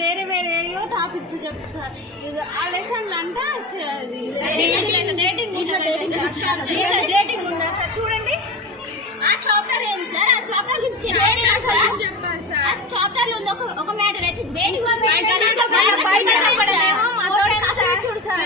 వేరే వేరే టాపిక్స్ చెప్తారు సార్. ఆ లెసన్ అంటే డేటింగ్ ఉందా సార్? చూడండి ఆ చాప్టర్ ఏంటి సార్? ఆ చాప్టర్ గురించి చెప్పాలి సార్. ఆ చాప్టర్ లో ఒక మ్యాటర్ అయితే డేటింగ్ చూడు సార్.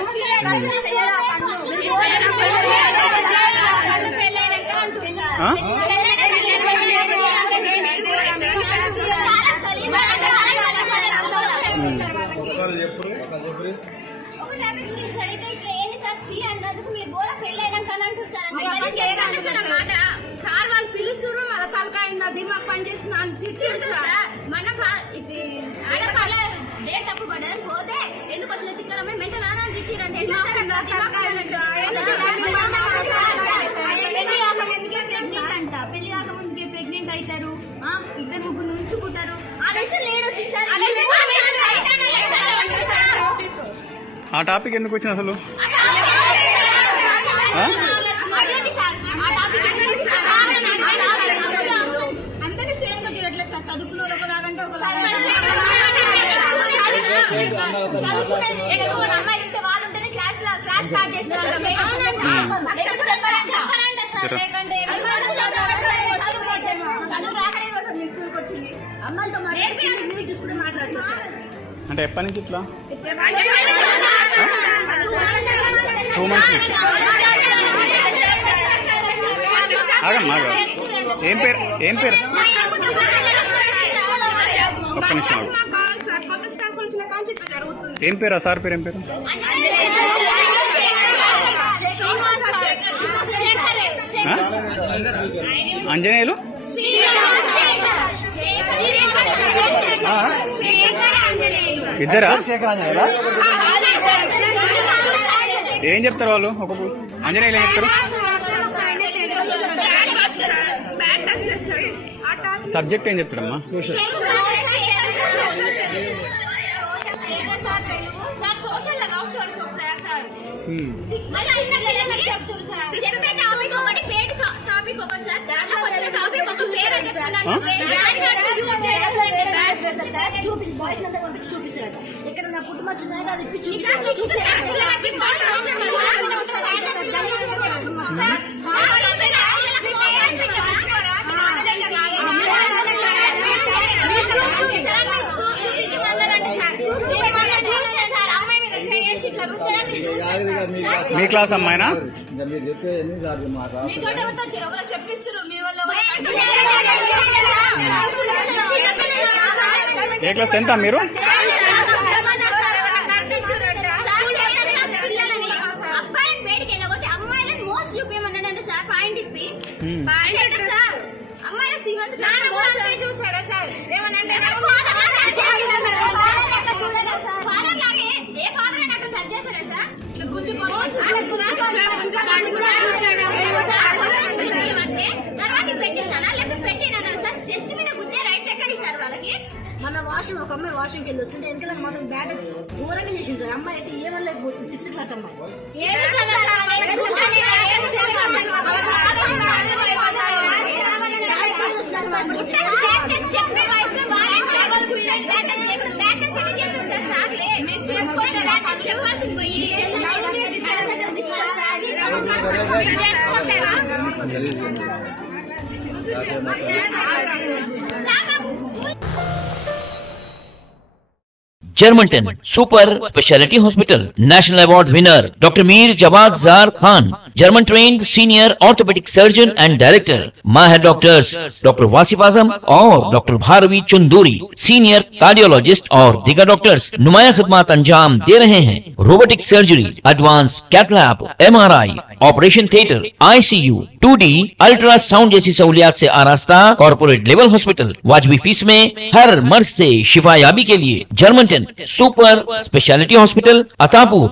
సార్ వాళ్ళు పిలుస్తున్నారు మన తలకాయ దిమాగ్ పని చేసిన తిట్టాడు సార్. మన డేట్ తప్పు పడ్డదని పోతే ఎందుకు వచ్చిన తిక్కరమే మెంటల్ ఆనా తిట్టిరండి. పెళ్లి కాకముందుకే ప్రెగ్నెంట్ అవుతారు, ఇద్దరు ముగ్గురు నుంచుకుంటారు. ఆ టాపిక్ ఎందుకు వచ్చింది అసలు? అందరినీ సేమ్ గా చూడట్లేదు సార్. చదువుకున్న ఒకలాగంటే వాళ్ళు ఉంటేనే క్లాస్ స్టార్ట్ చేస్తారు. చదువు రాకనే సార్ మీ స్కూల్కి వచ్చింది. అమ్మాయిలతో మాట్లాడి చూసుకుంటే మాట్లాడలేదు సార్. అంటే ఎప్పటి నుంచి ఇట్లా? 2 months. ఆగమ్మా ఏం పేరు? ఏం పేరు? ఒక్క నిమిషం. ఏం పేరు? ఆ సార్ పేరు ఏం పేరు? అంజనేయులు ఇద్దరా? ఏం చెప్తారు వాళ్ళు? ఒక్కొక్కరు అంజనేయులు ఏం చెప్తారు? సబ్జెక్ట్ ఏం చెప్తారమ్మా? సోషల్. చూపిస్తాడు ఇక్కడ నా పుట్టుమచ్చు అది మీ క్లాస్ అమ్మాయినా? ఏ క్లాస్? 10th మీరు? చూసాడా సార్? ఏమనంటే మన వాషింగ్ ఒక అమ్మాయి వాషింగ్కి వెళ్ళి వస్తుంటే వెనకాల మనం బ్యాట్ ఘోరంగా చేసింది సార్. అమ్మాయి అయితే ఏమనలేకపోతుంది. 6th క్లాస్ అమ్మాయి. Germantown Super Speciality Hospital National Award winner Dr. Mir Jawad Zar Khan, German trained senior orthopedic surgeon and director. Mahir doctors Dr. Wasif Azam और Dr. Bharvi Chunduri, senior cardiologist और दिगर doctors नुमाया खिदमत अंजाम दे रहे हैं. Robotic surgery, advance cath lab, MRI, operation theatre, ICU, 2D ultrasound जैसी सहूलियात से आरास्ता कॉर्पोरेट लेवल हॉस्पिटल. वाजबी फीस में हर मर्ज से शिफायाबी के लिए Germanten super speciality hospital Attapur.